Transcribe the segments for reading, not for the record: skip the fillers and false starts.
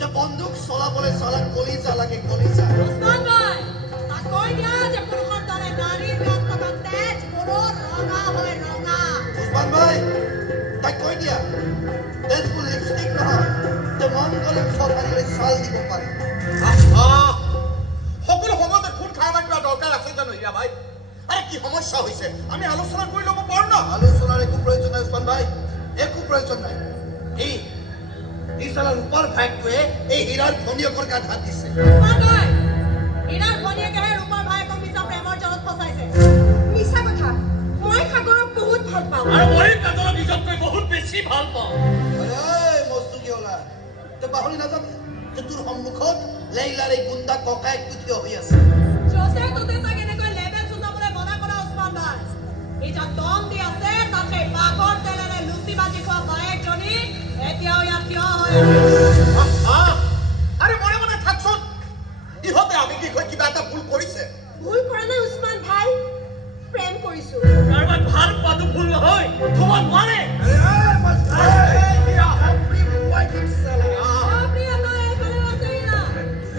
যে বন্দুক চলাবলৈ চালা কলিজা লাগে কলিজা উসমান ভাই তাক কৈ দিয়া যে পুৰুষৰ দৰে নাৰীৰ গাত থকা তেজ পুৰুষ ৰঙা হয় ৰঙা উসমান ভাই তাক কৈ দিয়া তেজপুৰ লিপষ্টিক নহয় যে মন গ'লে চৰকাৰীলৈ চাল দিব পাৰে সকলো সময়তে খুন খাওয়া কিবা দৰকাৰ আছে জানো হীৰা ভাই আরে কি সমস্যা হয়েছে আমি আলোচনা করে লব পারো না আলোচনার একো প্রয়োজন নাই উসমান ভাই একো প্রয়োজন নাই এই সালা রূপার ভাইটোৱে এই হীৰাৰ ভনীয়েকৰ গাত হাত দিছে উসমান ভাই হীৰাৰ ভনীয়েকেহে ৰূপাৰ ভায়েকক মিছা প্ৰেমৰ জালত ফচাইছে মিছা কথা মই সাগৰক বহুত ভাল পাওঁ আর মই কাজলক ইজতকৈ বহুত বেছি ভাল পাওঁ আরে মস্তু কি হলা তে পাহৰি নাযাবি যে তোৰ সন্মুখত লেইলাৰ এই গুণ্ডা ককায়েকটো থিয় হৈ আছে য'তে ত'তে চাগে এনেকৈ লেবেল চুটাবলৈ মনা কৰা উসমান ভাই ই যাক দম দি আছে তাক সেই পাকৰ তেলেৰে লুচি বাজি খোৱা বায়েকজনী এতিয়াও ইয়াত থিয় হৈ আছে আৰে মনে মনে থাকছোন ইহঁতে আবেগি হৈ কিবা এটা ভুল কৰিছে ভুল কৰা নাই উসমান ভাই প্ৰেম কৰিছো কাৰোবাক ভাল পোৱাটো ভুল নহয় থব নোৱাৰে আপনি এটা এখানে আছে না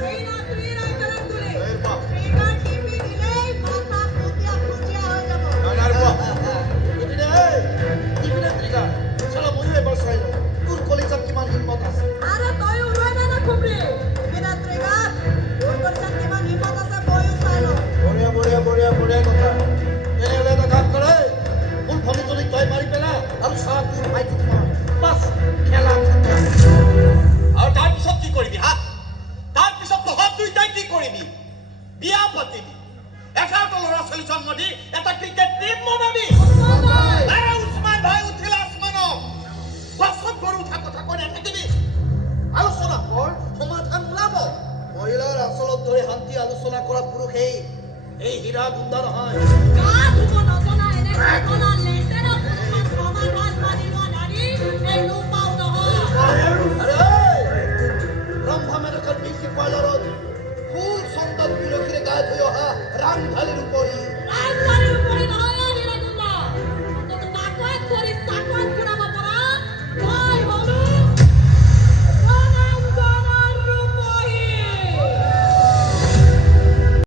এই না তুই ৰাইটাৰ তুলে ট্ৰিগাৰ টিপি দিলেই মাথা ফুটিয়া ফুটিয়া হয়ে যাব তোৰ কলিজাত কিমান হিম্মত আছে আরে তুই উড়াই না খুবরে এটা ট্রিগার তোর করতে কিমান হিম্মত আছে বয়স চাইলো বঢ়িয়া কথা তেনেহ'লে এটা কাম কৰে মোৰ ভনীজনীক তই মাৰি পেলা আৰু চাহ তোৰ ভাইটোক মাৰ বাছ খেলা আৰু তাৰপিছত কি কৰিবি হা তাৰপিছত তহঁত দুইটাই কি কৰিবি বিয়া পাতিবি 11টা ল'ৰা ছোৱালী জন্ম দি এটা ক্ৰিকেট টিম বনাবি আৰে উছমান ভাই উঠিল আসমানত বাছত গৰু উঠা কথা কৈ নাথাকিবি আলোচনা কৰ সমাধান ওলাব মহিলাৰ আচলত ধৰি শান্তি আলোচনা কৰা পুৰুষ এই হীৰা গুণ্ডা নহয় গা ধুব নজনা এনে ঘটনা লেতেৰা পুৰুষৰ সমাধান মানি লোৱা নাৰী এই ৰূপাও নহয়